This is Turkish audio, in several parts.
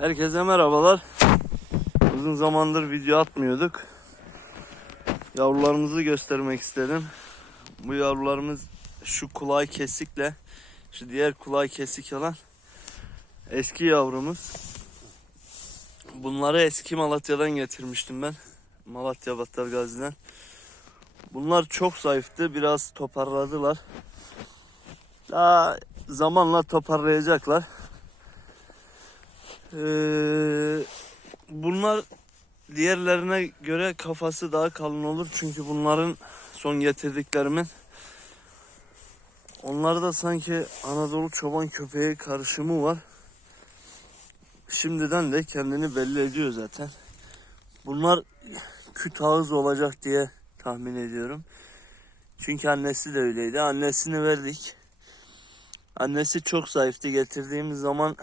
Herkese merhabalar. Uzun zamandır video atmıyorduk. Yavrularımızı göstermek istedim. Bu yavrularımız şu kulağı kesikle şu diğer kulağı kesik olan eski yavrumuz. Bunları eski Malatya'dan getirmiştim ben. Malatya Battalgazi'den. Bunlar çok zayıftı. Biraz toparladılar. Daha zamanla toparlayacaklar. Ee, bunlar diğerlerine göre kafası daha kalın olur. Çünkü bunların son getirdiklerimin onlarda sanki Anadolu çoban köpeği karışımı var. Şimdiden de kendini belli ediyor zaten. Bunlar küt ağız olacak diye tahmin ediyorum. Çünkü annesi de öyleydi. Annesini verdik. Annesi çok zayıftı. Getirdiğimiz zaman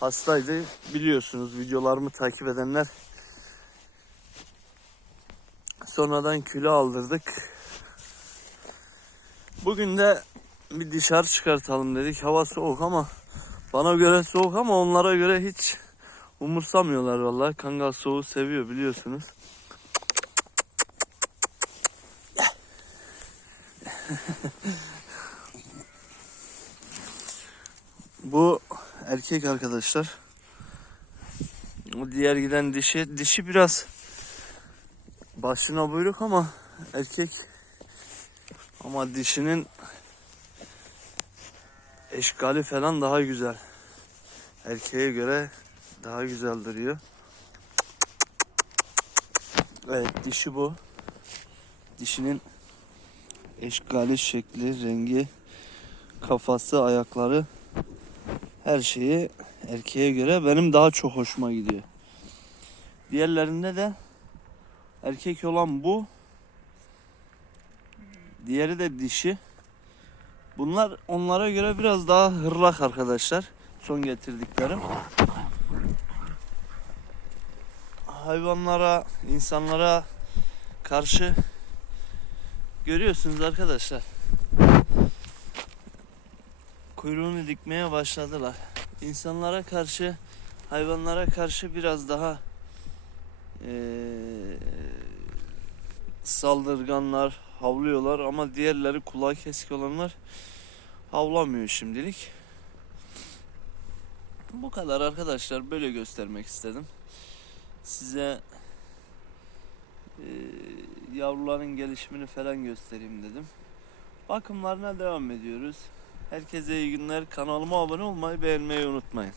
hastaydı. Biliyorsunuz videolarımı takip edenler. Sonradan kilo aldırdık. Bugün de bir dışarı çıkartalım dedik. Hava soğuk ama bana göre soğuk ama onlara göre hiç umursamıyorlar vallahi. Kangal soğuğu seviyor biliyorsunuz. Bu erkek arkadaşlar. O diğer giden dişi. Dişi biraz başına buyruk ama erkek ama dişinin eşkali falan daha güzel. Erkeğe göre daha güzel duruyor. Evet dişi bu. Dişinin eşkali, şekli, rengi, kafası, ayakları her şeyi erkeğe göre benim daha çok hoşuma gidiyor. Diğerlerinde de erkek olan bu. Diğeri de dişi. Bunlar onlara göre biraz daha hırlak arkadaşlar. Son getirdiklerim. Hayvanlara, insanlara karşı görüyorsunuz arkadaşlar. Kuyruğunu dikmeye başladılar. İnsanlara karşı, hayvanlara karşı biraz daha eee, saldırganlar, havlıyorlar ama diğerleri kulağı kesik olanlar havlamıyor şimdilik. Bu kadar arkadaşlar böyle göstermek istedim. Size eee, yavruların gelişimini falan göstereyim dedim. Bakımlarına devam ediyoruz. Herkese iyi günler. Kanalıma abone olmayı, beğenmeyi unutmayın.